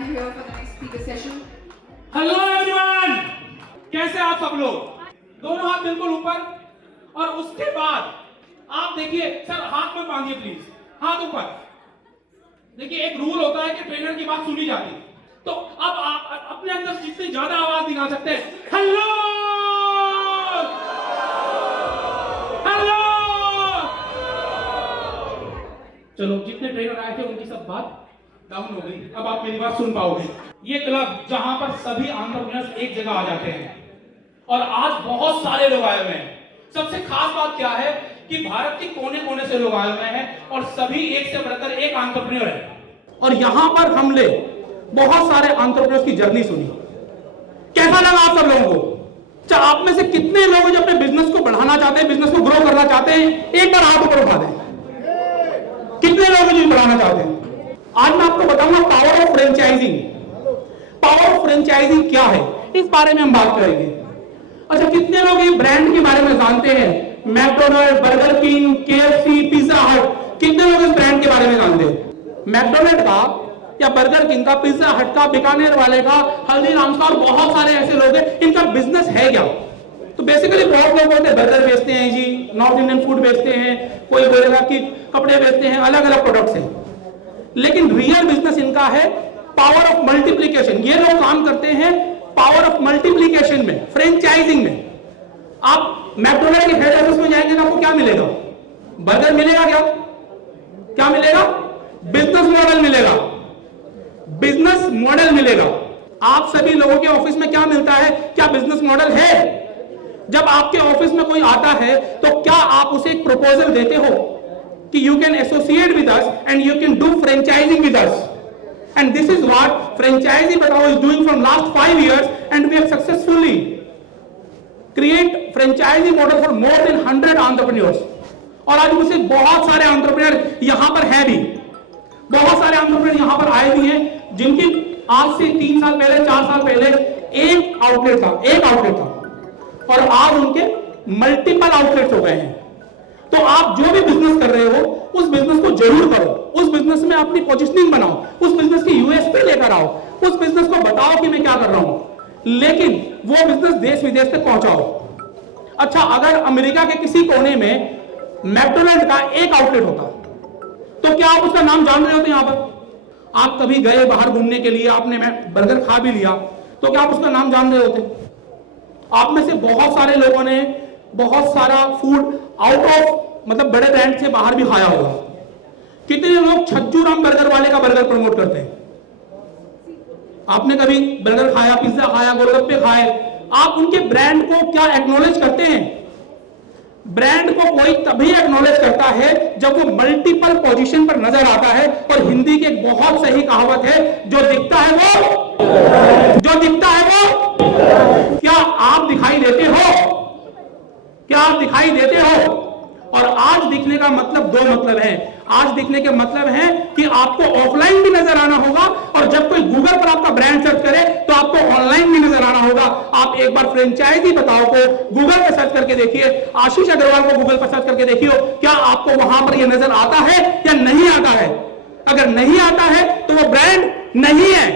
have you here for the next speaker session. Hello everyone, कैसे आप सब लोग? दोनों हाथ बिल्कुल ऊपर और उसके बाद आप देखिए, सर हाथ में बांधिए प्लीज, हाथ ऊपर। देखिए एक रूल होता है कि ट्रेनर की बात सुनी जाती है, तो अब आप अपने अंदर जितनी ज्यादा आवाज निकाल सकते हैं, हेलो हेलो। चलो, जितने ट्रेनर आए थे उनकी सब बात डाउन हो गई, अब आप मेरी बात सुन पाओगे। ये क्लब जहां पर सभी एंटरप्रेन्योर्स एक जगह आ जाते हैं और आज बहुत सारे लोग आए हुए हैं। सबसे खास बात क्या है कि भारत के कोने कोने से लोग आए हुए हैं और सभी एक से बढ़कर एक एंटरप्रेन्योर है। और यहां पर हमने बहुत सारे एंटरप्रेन्योर्स की जर्नी सुनी। कैसा लगा आप सब लोगों को? अच्छा, आप में से कितने लोग जो अपने बिजनेस को बढ़ाना चाहते हैं, बिजनेस को ग्रो करना चाहते हैं, एक बार हाथ ऊपर उठा दें। कितने लोग जो बढ़ाना चाहते हैं? आज मैं आपको बताऊंगा power of franchising. Power of franchising क्या है, इस बारे में हम बात करेंगे। अच्छा, कितने लोग ये ब्रांड के बारे में जानते हैं? McDonald, burger king, KFC, pizza हट, कितने लोग इस ब्रांड के बारे में जानते हैं? मैकडोनल्ड का या बर्गर किंग का, पिज्जा हट का, बीकानेर वाले का, हल्दीराम्स का और बहुत सारे ऐसे लोग हैं, इनका बिजनेस है क्या? तो बेसिकली बहुत लोग बोलते हैं बर्गर बेचते हैं जी, नॉर्थ इंडियन फूड बेचते हैं, कोई बोलेगा कि कपड़े बेचते हैं, अलग अलग प्रोडक्ट्स हैं। लेकिन रियल बिजनेस इनका है पावर ऑफ मल्टीप्लिकेशन। ये लोग काम करते हैं पावर ऑफ मल्टीप्लिकेशन में, फ्रेंचाइजिंग में। आप मैकडोनल्ड के हेड ऑफिस में जाएंगे तो आपको क्या मिलेगा? बर्गर मिलेगा क्या? क्या मिलेगा? बिजनेस मॉडल मिलेगा, बिजनेस मॉडल मिलेगा। आप सभी लोगों के ऑफिस में क्या मिलता है? क्या बिजनेस मॉडल है? जब आपके ऑफिस में कोई आता है तो क्या आप उसे एक प्रपोजल देते हो कि you can associate with us and you can do franchising with us? And this is what Franchisee Batao is doing from last 5 years, and we have successfully create franchising model for more than 100 entrepreneurs. और आज मुझसे बहुत सारे entrepreneur यहाँ पर है भी, बहुत सारे एंटरप्रेन्योर यहाँ पर आए भी हैं जिनकी आज से 3 साल पहले, 4 साल पहले एक आउटलेट था और आज उनके मल्टीपल आउटलेट्स हो गए हैं। तो आप जो भी बिजनेस कर रहे हो उस बिजनेस को जरूर करो, उस बिजनेस में अपनी पोजीशनिंग बनाओ, उस बिजनेस की यूएसपी लेकर आओ, उस बिजनेस को बताओ कि मैं क्या कर रहा हूं, लेकिन वो बिजनेस देश विदेश तक पहुंचाओ। अच्छा, अगर अमेरिका के किसी कोने में मैकडोनल्ड का एक आउटलेट होता तो क्या आप उसका नाम जान रहे होते? यहां पर आप कभी गए बाहर घूमने के लिए, आपने बर्गर खा भी लिया, तो क्या आप उसका नाम जान रहे होते? आप में से बहुत सारे लोगों ने बहुत सारा फूड आउट ऑफ मतलब बड़े ब्रांड से बाहर भी खाया होगा। कितने लोग छज्जू राम बर्गर वाले का बर्गर प्रमोट करते हैं? आपने कभी बर्गर खाया, पिज्जा खाया, गोलगप्पे खाए? आप उनके ब्रांड को क्या एक्नॉलेज करते हैं? ब्रांड को कोई तभी एक्नॉलेज करता है जब वो मल्टीपल पोजीशन पर नजर आता है। और हिंदी की एक बहुत सही कहावत है, जो दिखता है वो क्या आप दिखाई देते हो? क्या आप दिखाई देते हो? और आज दिखने का मतलब दो मतलब है। आज दिखने के मतलब है कि आपको ऑफलाइन भी नजर आना होगा, और जब कोई गूगल पर आपका ब्रांड सर्च करे तो आपको ऑनलाइन भी नजर आना होगा। आप एक बार फ्रेंचाइजी बताओ को गूगल पर सर्च करके देखिए, आशीष अग्रवाल को गूगल पर सर्च करके देखिए, क्या आपको वहां पर यह नजर आता है या नहीं आता है? अगर नहीं आता है तो वो ब्रांड नहीं है।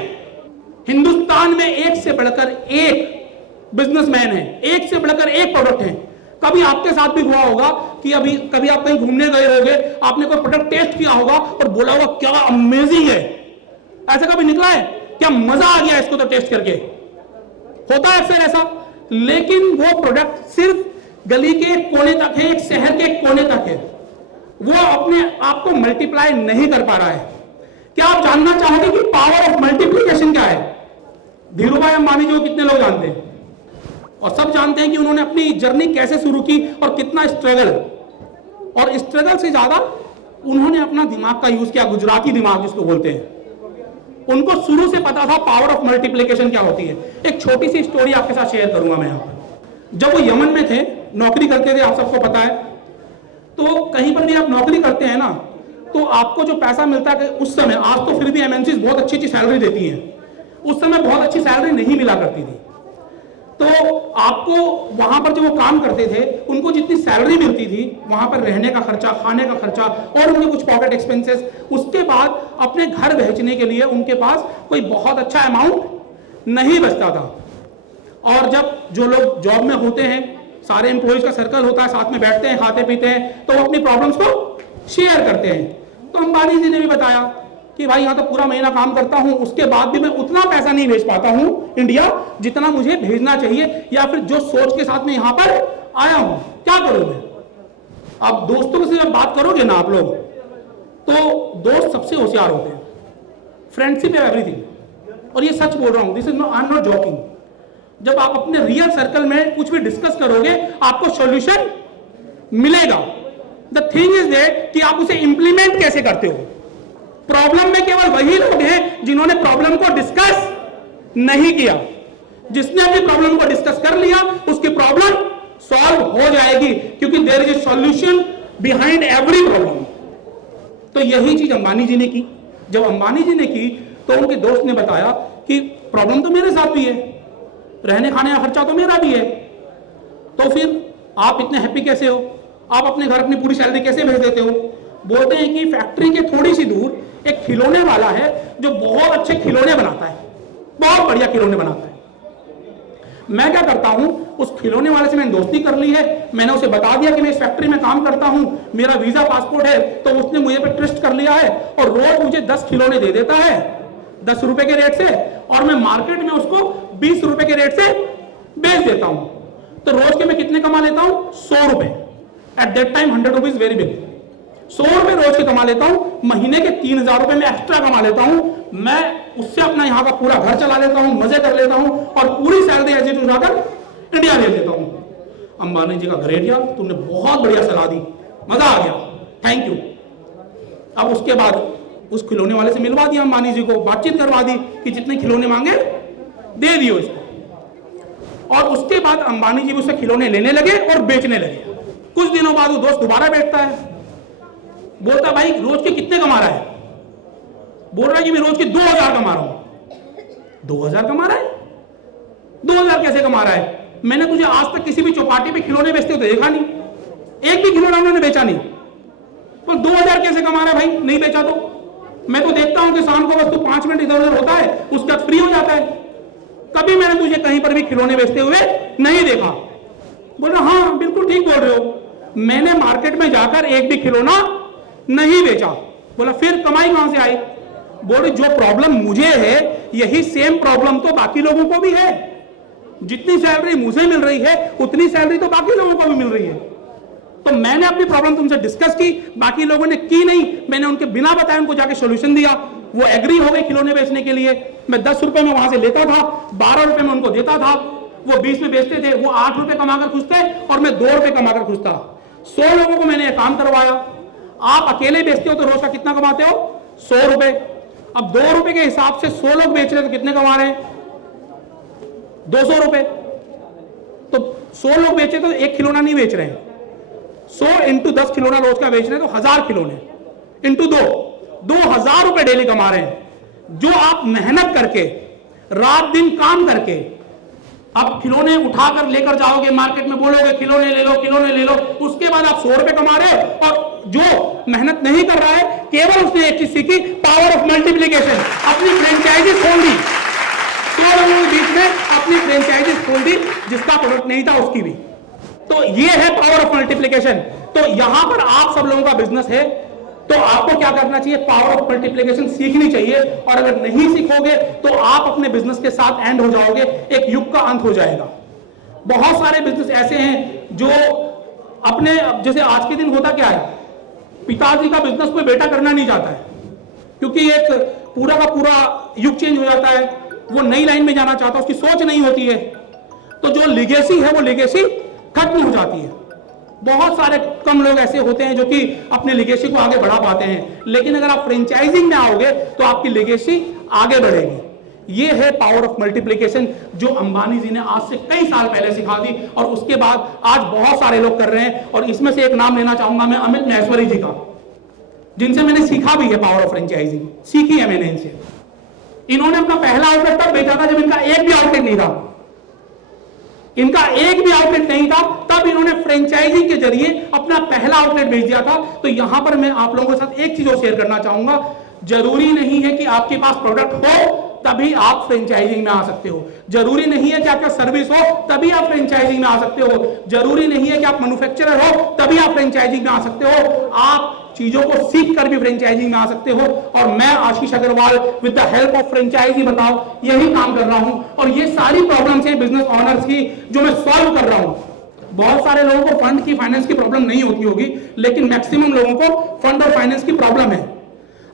हिंदुस्तान में एक से बढ़कर एक बिजनेसमैन है, एक से बढ़कर एक प्रोडक्ट है। कभी आपके साथ भी हुआ होगा कि कभी आप कहीं घूमने गए होंगे, आपने कोई प्रोडक्ट टेस्ट किया होगा और बोला होगा क्या अमेजिंग है। ऐसा कभी निकला है? क्या मजा आ गया इसको तो टेस्ट करके? होता है अक्सर ऐसा। लेकिन वो प्रोडक्ट सिर्फ गली के एक कोने तक है, एक शहर के एक कोने तक है, वो अपने आप को मल्टीप्लाई नहीं कर पा रहा है। क्या आप जानना चाहोगे कि पावर ऑफ मल्टीप्लीकेशन क्या है? धीरू भाई अंबानी जी को कितने लोग जानते हैं? और सब जानते हैं कि उन्होंने अपनी जर्नी कैसे शुरू की और कितना स्ट्रगल, और स्ट्रगल से ज्यादा उन्होंने अपना दिमाग का यूज किया, गुजराती दिमाग जिसको बोलते हैं। उनको शुरू से पता था पावर ऑफ मल्टीप्लिकेशन क्या होती है। एक छोटी सी स्टोरी आपके साथ शेयर करूंगा मैं यहाँ पर। जब वो यमन में थे, नौकरी करते थे, आप सबको पता है, तो कहीं पर भी आप नौकरी करते हैं ना, तो आपको जो पैसा मिलता है उस समय, आज तो फिर भी एमएनसीज बहुत अच्छी अच्छी सैलरी देती हैं, उस समय बहुत अच्छी सैलरी नहीं मिला करती थी। तो आपको वहां पर जो वो काम करते थे उनको जितनी सैलरी मिलती थी, वहां पर रहने का खर्चा, खाने का खर्चा और उनके कुछ पॉकेट एक्सपेंसेस, उसके बाद अपने घर भेजने के लिए उनके पास कोई बहुत अच्छा अमाउंट नहीं बचता था। और जब जो लोग जॉब में होते हैं, सारे एम्प्लॉइज का सर्कल होता है, साथ में बैठते हैं, खाते पीते हैं, तो वो अपनी प्रॉब्लम्स को शेयर करते हैं। तो अंबानी जी ने भी बताया कि भाई यहाँ तो पूरा महीना काम करता हूँ, उसके बाद भी मैं उतना पैसा नहीं भेज पाता हूँ इंडिया जितना मुझे भेजना चाहिए, या फिर जो सोच के साथ में यहाँ पर आया हूँ, क्या करूँ मैं। अब दोस्तों से जब बात करोगे ना आप लोग, तो दोस्त सबसे होशियार होते हैं। फ्रेंडशिप है एवरीथिंग, और ये सच बोल रहा हूँ, this is not, I am not joking. जब आप अपने रियल सर्कल में कुछ भी डिस्कस करोगे, आपको सॉल्यूशन मिलेगा। द थिंग इज दैट कि आप उसे इंप्लीमेंट कैसे करते हो। प्रॉब्लम में केवल वही लोग हैं जिन्होंने प्रॉब्लम को डिस्कस नहीं किया। जिसने अपनी प्रॉब्लम को डिस्कस कर लिया, उसकी प्रॉब्लम सॉल्व हो जाएगी, क्योंकि there is a solution behind every problem. तो यही चीज अंबानी जी ने की। जब अंबानी जी ने की तो उनके दोस्त ने बताया कि प्रॉब्लम तो मेरे साथ भी है, रहने खाने का खर्चा तो मेरा भी है, तो फिर आप इतने हैप्पी कैसे हो, आप अपने घर अपनी पूरी सैलरी कैसे भेज देते हो। बोलते हैं कि फैक्ट्री के थोड़ी सी दूर एक खिलौने वाला है जो बहुत अच्छे खिलौने बनाता है, बहुत बढ़िया खिलौने बनाता है। मैं क्या करता हूं, उस खिलौने वाले से मैंने दोस्ती कर ली है, मैंने उसे बता दिया कि मैं इस फैक्ट्री में काम करता हूं, मेरा वीजा पासपोर्ट है, तो उसने मुझे पे ट्रस्ट कर लिया है और रोज मुझे 10 खिलौने दे देता है 10 रुपए के रेट से, और मैं मार्केट में उसको 20 रुपए के रेट से बेच देता हूं। तो रोज के मैं कितने कमा लेता हूं, 100 रुपए। At that time 100 rupees very big. 100 रुपए रोज के कमा लेता हूं, महीने के 3000 रुपए में एक्स्ट्रा कमा लेता हूं। मैं उससे अपना यहाँ का पूरा घर चला लेता हूं, मजे कर लेता हूं, और पूरी सैलरी एग्जिट उठाकर इंडिया भेज देता हूं। अंबानी जी का ग्रेट यार, तुमने बहुत बढ़िया सलाह दी, मजा आ गया, थैंक यू। अब उसके बाद उस खिलौने वाले से मिलवा दिया अंबानी जी को, बातचीत करवा दी कि जितने खिलौने मांगे दे दियो इसको। और उसके बाद अंबानी जी उससे खिलौने लेने लगे और बेचने लगे। कुछ दिनों बाद वो दोस्त दोबारा बैठता है, बोलता भाई रोज के कितने कमा रहा है। बोल रहा है कि मैं रोज के 2000 कमा रहा हूं। 2000 कमा रहा है, 2000 कैसे कमा रहा है। मैंने तुझे आज तक किसी भी चौपाटी पे खिलौने बेचते हुए देखा नहीं, एक भी खिलौना उन्होंने बेचा नहीं। तो 2000 कैसे कमा रहा है भाई, नहीं बेचा तो। मैं तो देखता हूं कि शाम को बस तू 5 मिनट इधर उधर होता है, उसके बाद फ्री हो जाता है। कभी मैंने तुझे कहीं पर भी खिलौने बेचते हुए नहीं देखा। बोल रहा हाँ बिल्कुल ठीक बोल रहे हो, मैंने मार्केट में जाकर एक भी खिलौना नहीं बेचा। बोला फिर कमाई कहां से आई। बोले जो प्रॉब्लम मुझे है यही सेम प्रॉब्लम तो बाकी लोगों को भी है। जितनी सैलरी मुझे मिल रही है उतनी सैलरी तो बाकी लोगों को भी मिल रही है। तो मैंने अपनी प्रॉब्लम तुमसे डिस्कस की, बाकी लोगों ने की नहीं, मैंने उनके बिना बताए उनको जाके सॉल्यूशन दिया। वो एग्री हो गए खिलौने बेचने के लिए। मैं 10 रुपए में वहां से लेता था, 12 रुपए में उनको देता था, वो 20 में बेचते थे। वो 8 रुपए कमाकर खुश थे और मैं 2 रुपए कमाकर खुश था। 100 लोगों को मैंने काम करवाया। आप अकेले बेचते हो तो रोज का कितना कमाते हो, 100 रुपए। अब 2 रुपए के हिसाब से 100 लोग बेच रहे तो कितने कमा रहे हैं, 200 रुपए। तो 100 लोग बेचे तो एक खिलौना नहीं बेच रहे हैं, 100 इंटू 10 खिलौना रोज का बेच रहे हैं तो 1000 खिलौने इंटू 2, 2000 रुपए डेली कमा रहे हैं। जो आप मेहनत करके रात दिन काम करके आप खिलौने उठाकर लेकर जाओगे मार्केट में, बोलोगे खिलौने ले लो खिलौने ले लो, उसके बाद आप 100 रुपए कमा रहे हो। और जो मेहनत नहीं कर रहा है, केवल उसने एक चीज सीखी, पावर ऑफ मल्टीप्लीकेशन। अपनी फ्रेंचाइजीज खोल दी, 100 लोगों के बीच में अपनी फ्रेंचाइजीज खोल दी, जिसका प्रोडक्ट नहीं था उसकी भी। तो ये है पावर ऑफ मल्टीप्लीकेशन। तो यहां पर आप सब लोगों का बिजनेस है, तो आपको क्या करना चाहिए, पावर ऑफ मल्टीप्लिकेशन सीखनी चाहिए। और अगर नहीं सीखोगे तो आप अपने बिजनेस के साथ एंड हो जाओगे, एक युग का अंत हो जाएगा। बहुत सारे बिजनेस ऐसे हैं जो अपने, जैसे आज के दिन होता क्या है, पिताजी का बिजनेस कोई बेटा करना नहीं चाहता है, क्योंकि एक पूरा का पूरा युग चेंज हो जाता है, वो नई लाइन में जाना चाहता है, उसकी सोच नहीं होती है। तो जो लिगेसी है वो लिगेसी खत्म हो जाती है। बहुत सारे कम लोग ऐसे होते हैं जो कि अपने लिगेसी को आगे बढ़ा पाते हैं, लेकिन अगर आप फ्रेंचाइजिंग में आओगे तो आपकी लिगेसी आगे बढ़ेगी। ये है पावर ऑफ मल्टीप्लिकेशन जो अंबानी जी ने आज से कई साल पहले सिखा दी, और उसके बाद आज बहुत सारे लोग कर रहे हैं। और इसमें से एक नाम लेना चाहूंगा मैं, अमित महेश्वरी जी का, जिनसे मैंने सीखा भी है पावर ऑफ फ्रेंचाइजिंग, सीखी है मैंने इनसे। इन्होंने अपना पहला आउटलेट तब बेचा था जब इनका एक भी आउटलेट नहीं था। इनका एक भी आउटलेट नहीं था, तब इन्होंने फ्रेंचाइजी के जरिए अपना पहला आउटलेट भेज दिया था। तो यहां पर मैं आप लोगों के साथ एक चीज और शेयर करना चाहूंगा, जरूरी नहीं है कि आपके पास प्रोडक्ट हो तभी आप फ्रेंचाइजिंग में आ सकते हो, जरूरी नहीं है कि आपका सर्विस हो तभी आप फ्रेंचाइजिंग में आ सकते हो, जरूरी नहीं है कि आप मैन्युफैक्चरर हो तभी आप फ्रेंचाइजिंग में आ सकते हो, आप चीजों को सीख कर भी फ्रेंचाइजिंग में आ सकते हो। और मैं Ashish Agarwal with the help of franchisee बताओ यही काम कर रहा हूं, और ये सारी प्रॉब्लम्स हैं बिजनेस ओनर्स की जो मैं सॉल्व कर रहा हूं। बहुत सारे लोगों को फंड की, फाइनेंस की प्रॉब्लम नहीं होती होगी, लेकिन मैक्सिमम लोगों को फंड और फाइनेंस की प्रॉब्लम है।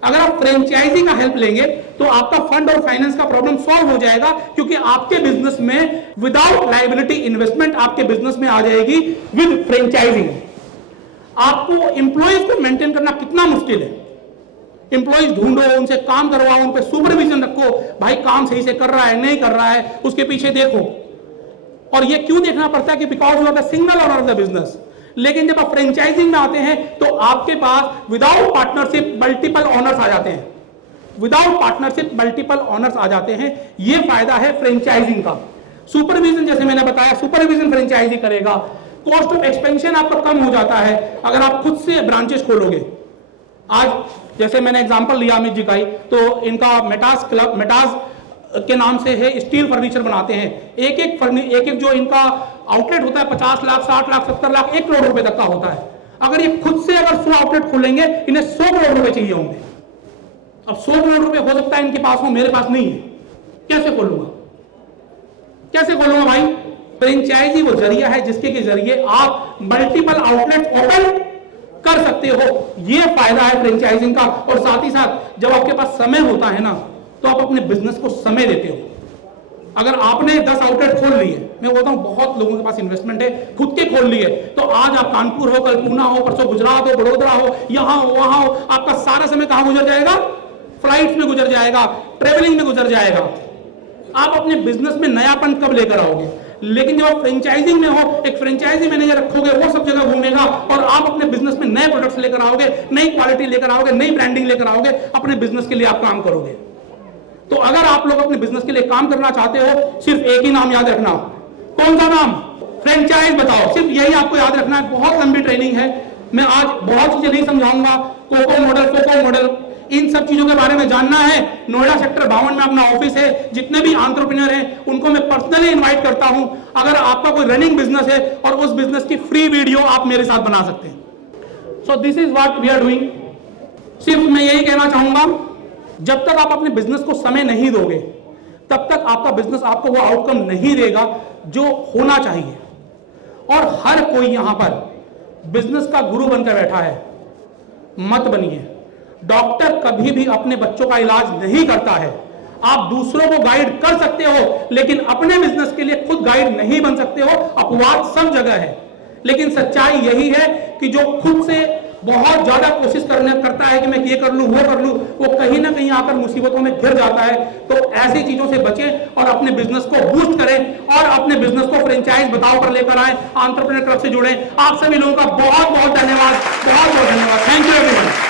अगर आप फ्रेंचाइजी का हेल्प लेंगे तो आपका फंड और फाइनेंस का प्रॉब्लम सॉल्व हो जाएगा, क्योंकि आपके बिजनेस में विदाउट लायबिलिटी इन्वेस्टमेंट आपके बिजनेस में आ जाएगी विद फ्रेंचाइजिंग। आपको एम्प्लॉयज को मेंटेन करना कितना मुश्किल है, एम्प्लॉयज ढूंढो, उनसे काम करवाओ, उन पे सुपरविजन रखो, भाई काम सही से कर रहा है नहीं कर रहा है उसके पीछे देखो। और ये क्यों देखना पड़ता है कि because you are the single owner of the business. लेकिन जब आप फ्रेंचाइजिंग में आते हैं तो आपके पास विदाउट पार्टनरशिप मल्टीपल ओनर्स आ जाते हैं, विदाउट पार्टनरशिप मल्टीपल ओनर्स आ जाते हैं। ये फायदा है फ्रेंचाइजिंग का। सुपरविजन जैसे मैंने बताया, सुपरविजन फ्रेंचाइजी करेगा, कॉस्ट ऑफ एक्सपेंशन आपका कम हो जाता है अगर आप खुद से ब्रांचेस खोलोगे। आज जैसे मैंने एग्जांपल लिया अमित जी का ही, तो इनका मेटास क्लब, मेटास के नाम से है, स्टील फर्नीचर बनाते हैं। एक एक जो इनका आउटलेट होता है 50 लाख, 60 लाख, 70 लाख, 1 करोड़ रुपए तक का होता है। अगर ये खुद से अगर 100 आउटलेट खोलेंगे, इन्हें 100 करोड़ रुपए चाहिए होंगे। अब 100 करोड़ रुपए हो सकता है इनके पास हो, मेरे पास नहीं है, कैसे खोलूंगा, कैसे खोलूंगा भाई? फ्रेंचाइजी वो जरिया है जिसके के जरिए आप मल्टीपल आउटलेट ओपन कर सकते हो। ये फायदा है फ्रेंचाइजिंग का। और साथ ही साथ जब आपके पास समय होता है ना, तो आप अपने बिजनेस को समय देते हो। अगर आपने 10 आउटलेट खोल लिए, मैं बोलता हूं बहुत लोगों के पास इन्वेस्टमेंट है, खुद के खोल लिए, तो आज आप कानपुर हो, कल पूना हो, परसों गुजरात हो, बड़ोदरा हो, यहां हो, वहां हो, आपका सारा समय कहां गुजर जाएगा? फ्लाइट में गुजर जाएगा, ट्रेवलिंग में गुजर जाएगा। आप अपने बिजनेस में नयापन कब लेकर आओगे? लेकिन जब आप फ्रेंचाइजिंग में हो, एक फ्रेंचाइजी मैनेजर रखोगे, वो सब जगह घूमेगा और आप अपने बिजनेस में नए प्रोडक्ट्स लेकर आओगे, नई क्वालिटी लेकर आओगे, नई ब्रांडिंग लेकर आओगे, अपने बिजनेस के लिए आप काम करोगे। तो अगर आप लोग अपने बिजनेस के लिए काम करना चाहते हो, सिर्फ एक ही नाम याद रखना। कौन सा नाम? फ्रेंचाइज बताओ, सिर्फ यही आपको याद रखना है। बहुत लंबी ट्रेनिंग है, मैं आज बहुत चीजें नहीं समझाऊंगा। कोको मॉडल, फोको मॉडल, इन सब चीजों के बारे में जानना है, नोएडा सेक्टर 52 में अपना ऑफिस है। जितने भी एंटरप्रेन्योर हैं उनको मैं पर्सनली इनवाइट करता हूं। अगर आपका कोई रनिंग बिजनेस है और उस बिजनेस की फ्री वीडियो आप मेरे साथ बना सकते हैं। So this is what we are doing. सिर्फ मैं यही कहना चाहूंगा, जब तक आप अपने बिजनेस को समय नहीं दोगे, तब तक आपका बिजनेस आपको वो आउटकम नहीं देगा जो होना चाहिए। और हर कोई यहां पर बिजनेस का गुरु बनकर बैठा है, मत बनिए। डॉक्टर कभी भी अपने बच्चों का इलाज नहीं करता है। आप दूसरों को गाइड कर सकते हो, लेकिन अपने बिजनेस के लिए खुद गाइड नहीं बन सकते हो। अपवाद सब जगह है, लेकिन सच्चाई यही है कि जो खुद से बहुत ज्यादा कोशिश करता है कि मैं ये कर लूं, वो कर लूं, वो कहीं ना कहीं आकर मुसीबतों में घिर जाता है। तो ऐसी चीजों से बचें और अपने बिजनेस को बूस्ट करें और अपने बिजनेस को फ्रेंचाइज बताओ पर लेकर आए, एंटरप्रेन्योर क्लब से जुड़ें। आप सभी लोगों का बहुत बहुत धन्यवाद, बहुत बहुत धन्यवाद। Thank you everyone.